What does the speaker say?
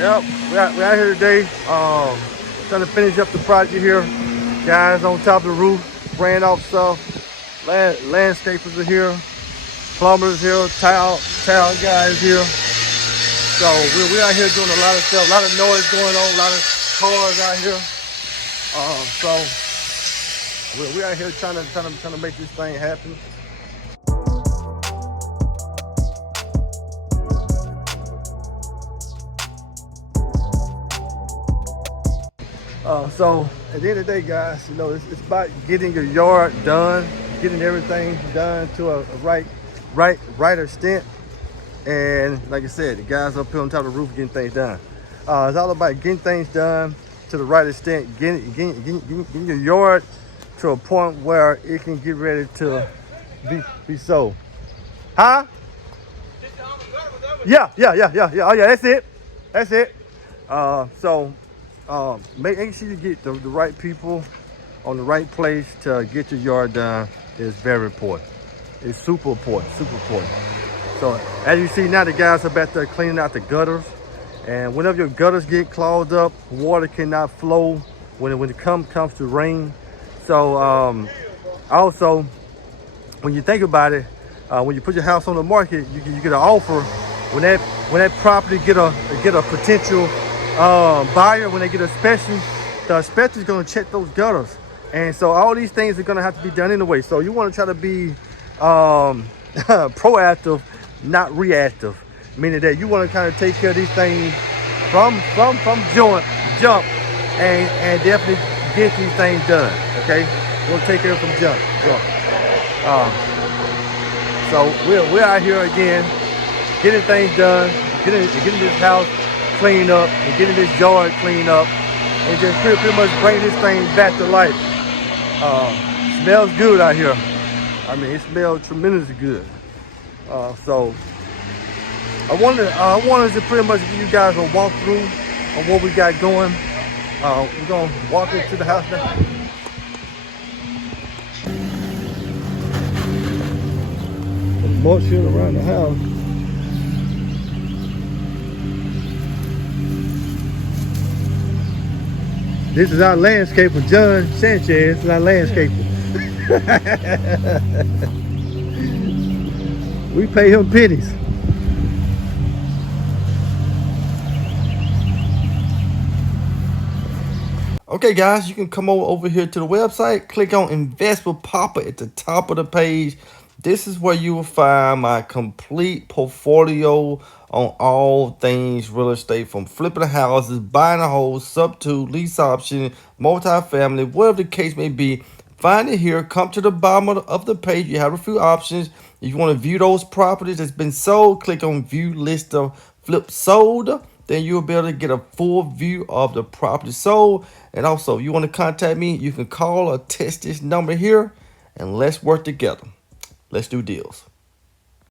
Yep, we out here today. Trying to finish up the project here. Guys on top of the roof, spraying off stuff. Landscapers are here. Plumbers here. Tile guys here. So we out here doing a lot of stuff. A lot of noise going on. A lot of cars out here. So we out here trying to make this thing happen. So at the end of the day, guys, you know, it's about getting your yard done, getting everything done to a right extent. And like I said, the guys up here on top of the roof getting things done. It's all about getting things done to the right extent, getting your yard to a point where it can get ready to be sold. Huh? Yeah. Oh yeah, that's it. Make sure you get the right people on the right place to get your yard done is very important. It's super important. So as you see now, the guys are back there cleaning out the gutters. And whenever your gutters get clogged up, water cannot flow when it comes to rain. So also, when you think about it, when you put your house on the market, you get an offer. When that property get a potential buyer, when they get a special, the inspector is going to check those gutters. And so all these things are going to have to be done anyway. So you want to try to be proactive, not reactive, meaning that you want to kind of take care of these things from jump and definitely get these things done. Okay, we'll take care of from jump. So we're out here again, getting things done, getting this house cleaned up, and getting this yard cleaned up, and just pretty much bring this thing back to life. Smells good out here. I mean, it smells tremendously good. So I wanted to pretty much give you guys a walkthrough on what we got going. We're gonna walk into the house now. There's more shit around the house. This is our landscaper, John Sanchez. This is our landscaper. We pay him pennies. Okay, guys, you can come over here to the website, click on Invest with Papa at the top of the page. This is where you will find my complete portfolio on all things real estate, from flipping houses, buying a home, sub-2, lease option, multifamily, whatever the case may be. Find it here. Come to the bottom of the page. You have a few options. If you want to view those properties that's been sold, click on View List of Flip Sold. Then you'll be able to get a full view of the property sold. And also, if you want to contact me, you can call or text this number here, and let's work together. Let's do deals.